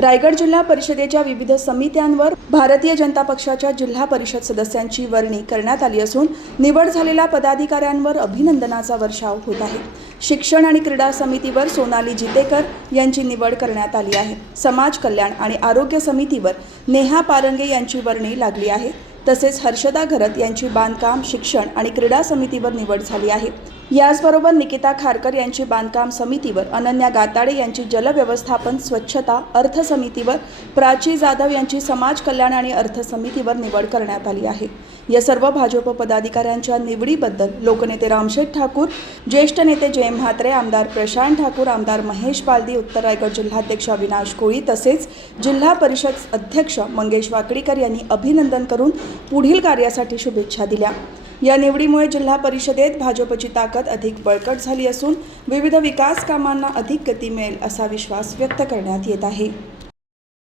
रायगड जिल्हा परिषदेच्या विविध समित्यांवर भारतीय जनता पक्षाच्या जिल्हा परिषद सदस्यांची वर्णी करण्यात आली असून निवड झालेल्या पदाधिकाऱ्यांवर अभिनंदनाचा वर्षाव होत आहे। शिक्षण आणि क्रीडा समितीवर सोनाली जितेकर यांची निवड करण्यात आली आहे। समाज कल्याण आणि आरोग्य समितीवर नेहा पारंगे यांची वर्णी लागली आहे। तसेच हर्षदा घरत यांची बांधकाम, शिक्षण आणि क्रीडा समितीवर निवड झाली आहे। याचबरोबर निकिता खारकर यांची बांधकाम समितीवर, अनन्या गाताडे यांची जलव्यवस्थापन स्वच्छता अर्थ समितीवर, प्राची जाधव यांची समाज कल्याण आणि अर्थ समितीवर निवड करण्यात आली आहे। या सर्व भाजप पदाधिकाऱ्यांच्या निवडीबद्दल लोकनेते रामशेठ ठाकूर, ज्येष्ठ नेते जय म्हात्रे, आमदार प्रशांत ठाकूर, आमदार महेश बालदी, उत्तर रायगड जिल्हाध्यक्ष अविनाश कोळी तसेच जिल्हा परिषद अध्यक्ष मंगेश वाकडीकर यांनी अभिनंदन करून पुढील कार्यासाठी शुभेच्छा दिल्या। या निवडीमुळे जिल्हा परिषदेत भाजपची ताकद अधिक बळकट झाली असून विविध विकास कामांना अधिक गती मिळेल असा विश्वास व्यक्त करण्यात येत आहे।